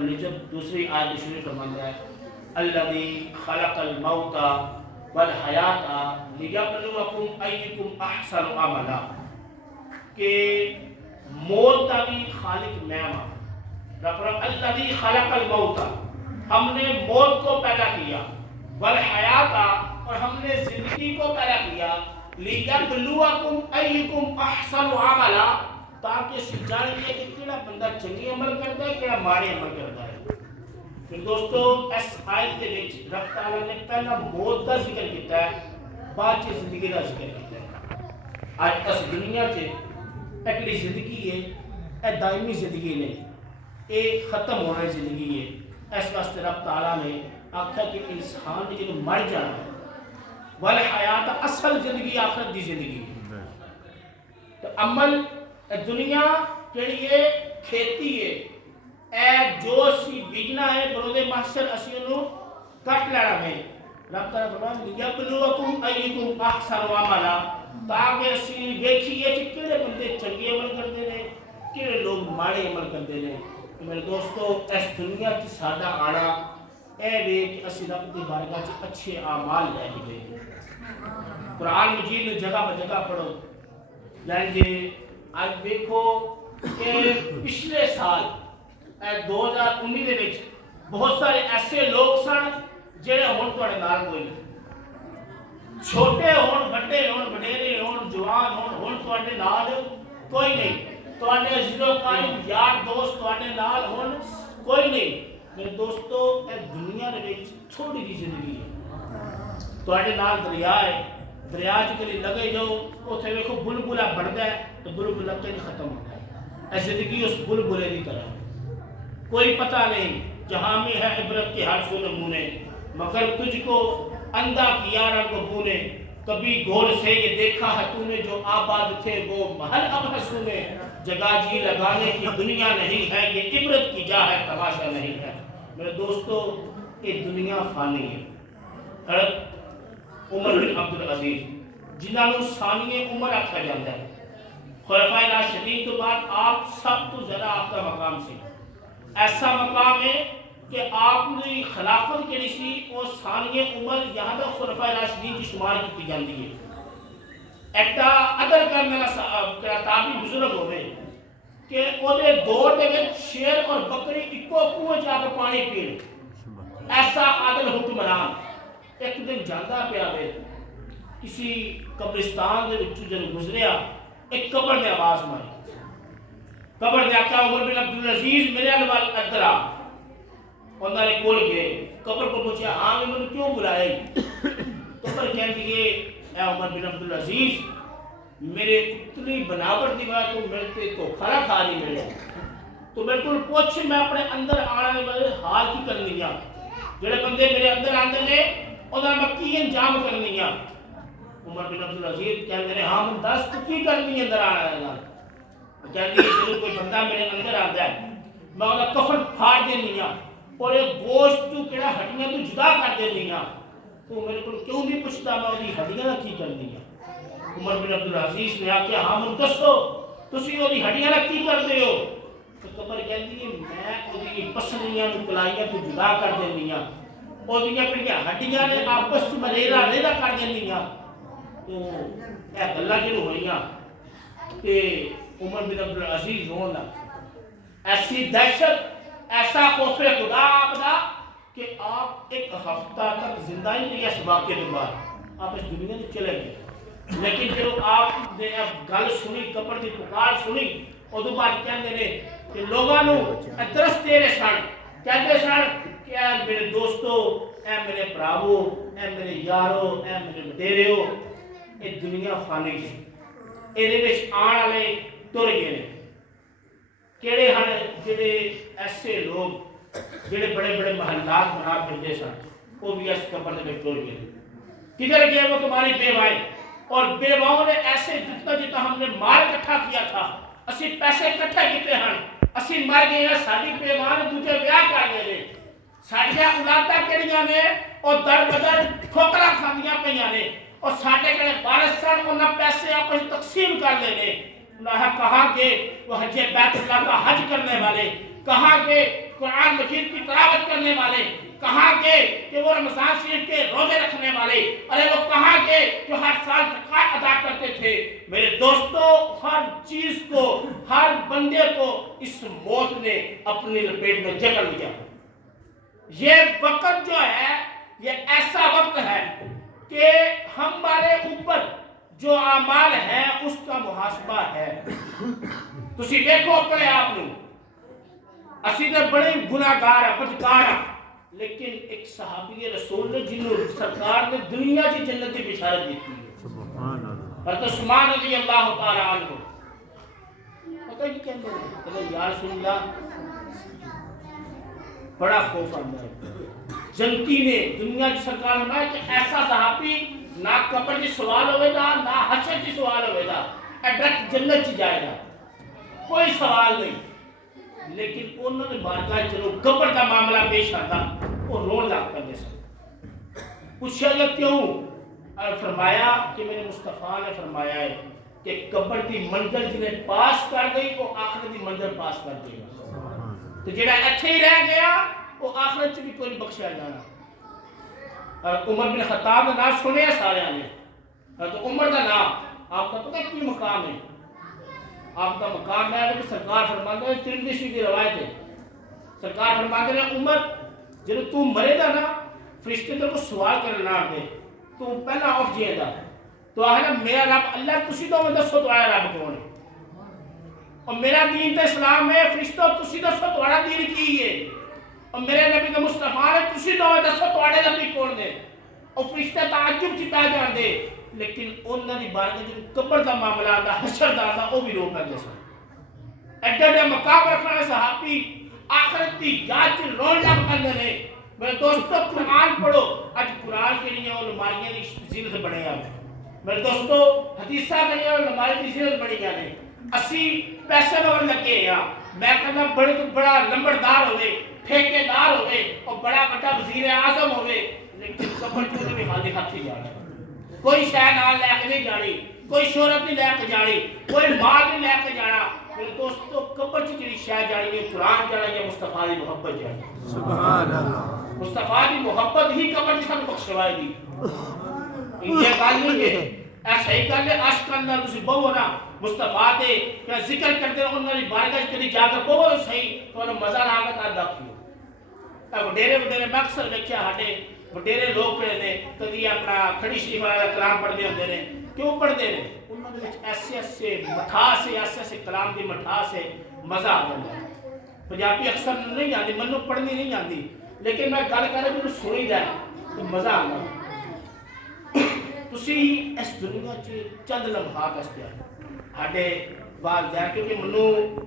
العزت دوسری آیت شریف فرماتا ہے الذی خلق الموت والحیات لیبلوکم ایکم احسن عملا، کہ موت کا بھی خالق میں ہوں۔ رب الذی خلق الموت، ہم نے موت کو پیدا کیا، والحیات، اور ہم نے زندگی کو پیدا کیا، لیبلوکم ایکم احسن عملا، تاکہ سجانے کے کہ کیڑا بندہ چنگی عمل کرتا ہے کیڑا ماڑے عمل کرتا ہے۔ پھر دوستو اس آیت کے وچ رب تعالیٰ نے پہلا موت کا ذکر کیتا ہے، بعد چ زندگی کا ذکر کیتا ہے۔ آج اس دنیا سے ایکڑی زندگی ہے، اے دائمی زندگی نہیں، اے ختم ہونے زندگی ہے۔ اس واسطے رب تعالیٰ نے آکھا کہ انسان نے جب مر جانا ہے، والحیات اصل زندگی آخرت دی زندگی ہے۔ تو عمل دنیا کیڑی ہے؟ کھیتی ہے، اے جو سی بیجنا ہے برود محشر اسی انہوں کٹ لینا ہے۔ رب تعالیٰ فرمائے لیبلوکم ایکم احسن عملا، تاکہ اسی دیکھیے کہ کیڑے بندے چنگے عمل کرتے ہیں کیڑے لوگ ماڑے عمل کرتے ہیں۔ میرے دوستو اس دنیا کی سادہ آنا اے وے کہ اسی رب کی بارگاہ سے اچھے اعمال لے کے گئے۔ قرآن مجید میں جگہ بجگہ پڑھو، یعنی کہ آج دیکھو کہ پچھلے سال 2019 دے وچ بہت سارے ایسے لوگ سن جڑے ہن تواڈے نال کوئی نہیں، چھوٹے ہون بڑے ہون وڈیرے ہون جوان ہون تواڈے نال کوئی نہیں، تواڈے عزیز و قریب یار دوست تواڈے نال ہون کوئی نہیں۔ میرے دوستو اے دنیا دے وچ تھوڑی جی زندگی ہے، تواڈے نال دریا ہے، دریا چ کلی لگے جاؤ اوتھے ویکھو بلبلا بڑھدا ہے تو بلبلا کہیں ختم ہوتا ہے۔ اے زندگی اس بلبلے کی طرح، کوئی پتہ نہیں، جہاں میں ہے عبرت کے ہر سو نمونے، مگر تجھ کو اندھا کیا رنگ بو نے، کبھی غور سے یہ دیکھا ہے تو نے جو آباد تھے وہ محل اب حسو میں، جگہ جی لگانے کی دنیا نہیں ہے، یہ عبرت کی جا ہے تماشا نہیں ہے۔ میرے دوستو یہ دنیا فانی ہے۔ حضرت عمر بن عبدالعزیز جنہاں نوں ثانی عمر آکھا جاتا ہے، خلفائے راشدین تو بعد آپ سب تو زیادہ آپ کا مقام سی، ایسا مقام ہے کہ آپ نے خلافت کے سی وہ ثانی عمر یہاں تک خلفائے راشدین کی شمار کی جاتی ہے۔ ایکتا ادر کرنے کا تابعی بزرگ ہوئے کہ وہ دور دے وچ شیر اور بکری اکو کنویں جا کے پانی پینے، ایسا عادل حکمران ایک دن جاندہ پہ آوے کسی قبرستان دے وچوں جب گزریا، ایک قبر نے آواز ماری، قبر نے آکھا عمر بن عبدالعزیز میرے انوال ادرا، انہوں نے کول گئے، قبر کو پوچھا ہاں میں نے کیوں بلائی؟ قبر کہنے دیئے اے عمر بن عبدالعزیز میرے اتنی بناوٹ دیوار تو میرے تو کھڑا کھا نہیں ملے، تو میرے کو پوچھ میں اپنے اندر آنے والے حال کی کرنی ہے، جڑے بندے میرے اندر آندے نے انہوں نے کی انجام کرنی ہے۔ عمر بن عبدالعزیز کہنے رہے ہاں من دس تو کی کرنی ہے اندر آنے والے، کہنے دیئے جب کوئی بندہ میرے اندر آندہ ہے میں انہوں کفن پھاڑ دینی ہے اور ایک گوشت تو کہڑا ہڈیاں تو جدا کر دینی ہے، تو میرے کو کیوں نہیں پوچھتا میں انہی ہڈیاں کی کرنی ہے؟ عمر بن عبدالعزیز نے آکھیا ہاں من دسو تسی انہی ہڈیاں کی کر دے ہو؟ تو قبر کہتی ہے میں انہی پسلیاں تو کلائیاں تو جدا کر دینی ہے، انہی اپنی ہڈیاں نے آپس میں ریرا ریرا کر دینی ہے۔ تو اے گلہ جنہوں ہوئیاں کہ عمر بن عبدالعزیز ہون لگ ایسی دہشت ایسا خوف خدا آپ دا کہ آپ ایک ہفتہ تک زندہ ہی نہیں اس واقعے کے بعد آپ اس دنیا میں چلے گئے، لیکن جب آپ نے گل سنی قبر دی پکار سنی ادو بعد کہندے نے کہ لوگاں نو درس تیرے سن کہندے سن کہ اے میرے دوستو اے میرے پراوو اے میرے یارو اے میرے وڈیرےو یہ دنیا فانی ہے، یہ وچ آن والے تر گئے نے، کیڑے ہن جڑے ایسے لوگ جڑے بڑے بڑے محلات بنا پھرتے سن وہ بھی اس قبر میں ٹر گئے، کدھر گئے وہ تمہاری بیوائیں اور بیواؤں نے ایسے جتنا جتنا ہم نے مال اکٹھا کیا تھا اسی پیسے اکٹھا کیتے ہیں اسی مر گئے ہیں، ساری بیوان دوجے بیاہ کر گئے، ساری اولاداں کیڑیاں نے اور در بدر ٹھوکرا کھاندیاں پیاں نے اور ساڈے کڑے وارث سن انہاں پیسے آپس تقسیم کر لینے، کہاں کہ وہ حج بیت اللہ کا حج کرنے والے، کہاں کہ قرآن مجید کی تلاوت کرنے والے، کہاں کے کہ وہ رمضان شریف کے روزے رکھنے والے، ارے وہ کہاں کے جو ہر سال زکوٰۃ ادا کرتے تھے۔ میرے دوستو، ہر چیز کو، ہر بندے کو اس موت نے اپنی لپیٹ میں جکڑ لیا۔ یہ وقت جو ہے یہ ایسا وقت ہے کہ ہمارے اوپر جو اعمال ہیں اس کا محاسبہ ہے۔ تسی دیکھو اپنے آپ نو، اسی تے بڑے گناہگار ہیں، بدکار ہیں، لیکن ایک صحابی رسول نے جنہوں سرکار نے دنیا کی جنت کی بشارت دیتی ہے، حضرت عثمان رضی اللہ تعالی عنہ۔ پتہ نہیں کہتے ہیں کہ یا رسول اللہ بڑا خوف آتا ہے۔ جنتی نے دنیا کی سرکار ہمارے کہ ایسا صحابی نہ قبر کی سوال ہوئے گا نہ حشر کی سوال ہوئے گا، ڈائریکٹ جنت چ جائے گا، کوئی سوال نہیں۔ لیکن انہوں نے بارگاہ چلو قبر کا معاملہ پیش آتا، وہ رون لگ پڑے سن۔ پوچھا گیا کیوں؟ اور فرمایا کہ میرے مصطفیٰ نے فرمایا ہے کہ قبر کی منزل جنہیں پاس کر گئی وہ آخرت کی منزل پاس کر دے گا، تو جڑا اچھے ہی رہ گیا وہ آخرت سے بھی کوئی بخشا جانا۔ اور عمر بن خطاب کا نام سنے سارے نے، تو عمر کا نام آپ کا پتہ کی مقام ہے؟ آپ کا مقام ہے کہ سرکار فرماتے ہیں، ترمذی شریف کی روایت ہے، سرکار فرماتے ہیں عمر جب تو مرے گا نا فرشتے تیرے کو سوال کرنا دے، تو پہلا اٹھ جائے گا تو آخر میرا رب اللہ، تسی تو میں دسو تمہارا رب کون ہے، اور میرا دین تو اسلام ہے، فرشتوں تسی دسو تمہارا دین کی ہے، اور میرے نبی کا مصطفیٰ ہے، تسی تو میں دسو تمہارے نبی کون ہے، اور فرشتے تعجب چتا جان دے۔ لیکن انہوں نے بارگاہ جب قبر کا معاملہ آتا، حشر دا آتا، وہ بھی رو کر جیسا ایڈا ایڈا مقام رکھنا صحابی آخرت کی یاد چ رون لگ پندے نے۔ میرے دوستو قرآن پڑھو، اج قرآن کے لیے علماء کی زینت بنے گا۔ میرے دوستو حدیثہ کے لیے علماء کی زینت بنی گا نے۔ اسی پیسے میں لگے ہیں، میں کہنا بڑے تو بڑا لمبردار ہوئے، ٹھیکیدار ہوئے، اور بڑا بڑا وزیر اعظم ہوئے، لیکن قبر چ بھی خالی ہاتھ ہی جانا، کوئی شے نال لے کے نہیں جانی، کوئی شہرت نہیں لے کے جانی، کوئی مال نہیں لے کے جانا۔ میرے دوستو قبر چ جڑی شے جانی ہے، قرآن جانا ہے، مصطفیٰ دی محبت جانی۔ سبحان اللہ، مصطفیٰ دی محبت ہی قبر چ سن بخشوائے گی۔ یہ گل نہیں ہے، ایسا ہی گل ہے، عشق اندر تسی بہو نا مصطفیٰ دے کہ ذکر کرتے رہو، انہاں دی بارگاہ کدی جا کے بہو صحیح تو مزہ آ کے ادا کیو۔ وڈیرے وڈیرے میں اکثر دیکھیا ہاڈے وڈیرے لوگ کہڑے نے کدی اپنا کھڑی شریف والا کلام پڑھتے ہوندے نے، کیوں پڑھتے ہیں؟ انہوں نے ایسے ایسے مٹھاس ہے، ایسے ایسے کلام کی مٹھاس ہے، مزہ آ جاتا ہے۔ پنجابی اکثر نہیں آتی، منو پڑھنی نہیں آتی، لیکن میں گل کر رہا جو سنی جائے تو مزہ آتا۔ تسی اس دنیا چ چند لمحات واسطے ہاڈے والدین، کیونکہ منو